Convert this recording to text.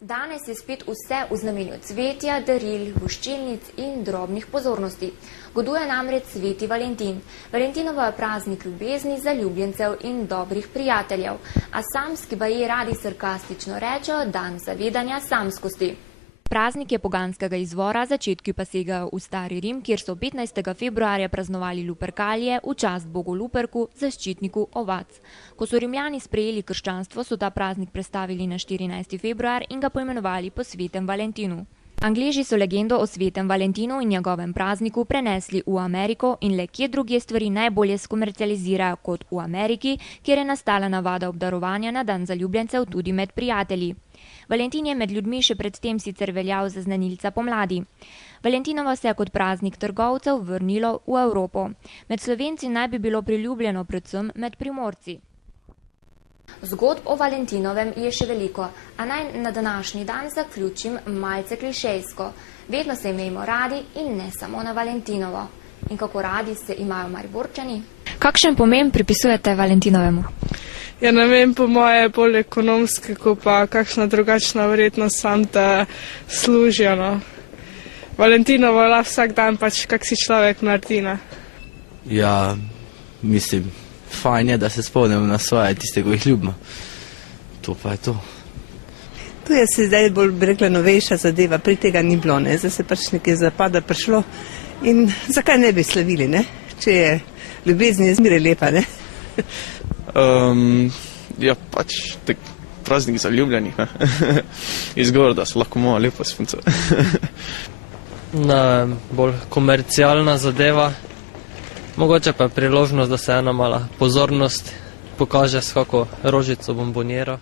Danes je spet vse v znamenju cvetja, daril, voščilnic in drobnih pozornosti. Goduje namreč sveti Valentin. Valentinovo je praznik ljubezni, zaljubljencev in dobrih prijateljev. A samski baje radi sarkastično rečejo dan zavedanja samskosti. Praznik je poganskega izvora, začetki pa segajo v Stari Rim, kjer so 15. februarja praznovali Luperkalije v čast bogu Luperku, zaščitniku ovac. Ko so Rimljani sprejeli krščanstvo, so ta praznik prestavili na 14. februar in ga poimenovali po svetem Valentinu. Angleži so legendo o svetem Valentinu in njegovem prazniku prenesli v Ameriko in le kje drugje stvari najbolje skomercializirajo kot v Ameriki, kjer je nastala navada obdarovanja na dan zaljubljencev tudi med prijatelji. Valentin je med ljudmi še predtem sicer veljal za znanilca pomladi. Valentinovo se je kot praznik trgovcev vrnilo v Evropo. Med Slovenci naj bi bilo priljubljeno predvsem med Primorci. Zgodb o Valentinovem je še veliko, a naj na današnji dan zaključim malce klišejsko. Vedno se imejmo radi in ne samo na Valentinovo. In kako radi se imajo Mariborčani? Kakšen pomen pripisujete Valentinovemu? Ja, ne vem, po moje bolj ekonomske, ko pa kakšna drugačna verjetnost sam te služijo, no. Valentinovo lahko vsak dan pač kak si človek naredi, ne. Ja, mislim, fajn je, da se spomnimo na svoje, tiste, ko jih ljubimo. To pa je to. Tu je se zdaj bolj, bi rekla, novejša zadeva, pri tega ni bilo, ne. Zdaj se pač nekaj zapada prišlo in zakaj ne bi slavili, ne, če je ljubezen je zmeraj lepa, ne. Ja, pač tak praznik zaljubljenih, ne. Izgovor, da so lahko malo lepo s punco. Bolj komercialna zadeva. Mogoče pa je priložnost, da se ena mala pozornost pokaže s kako rožico bombonjero.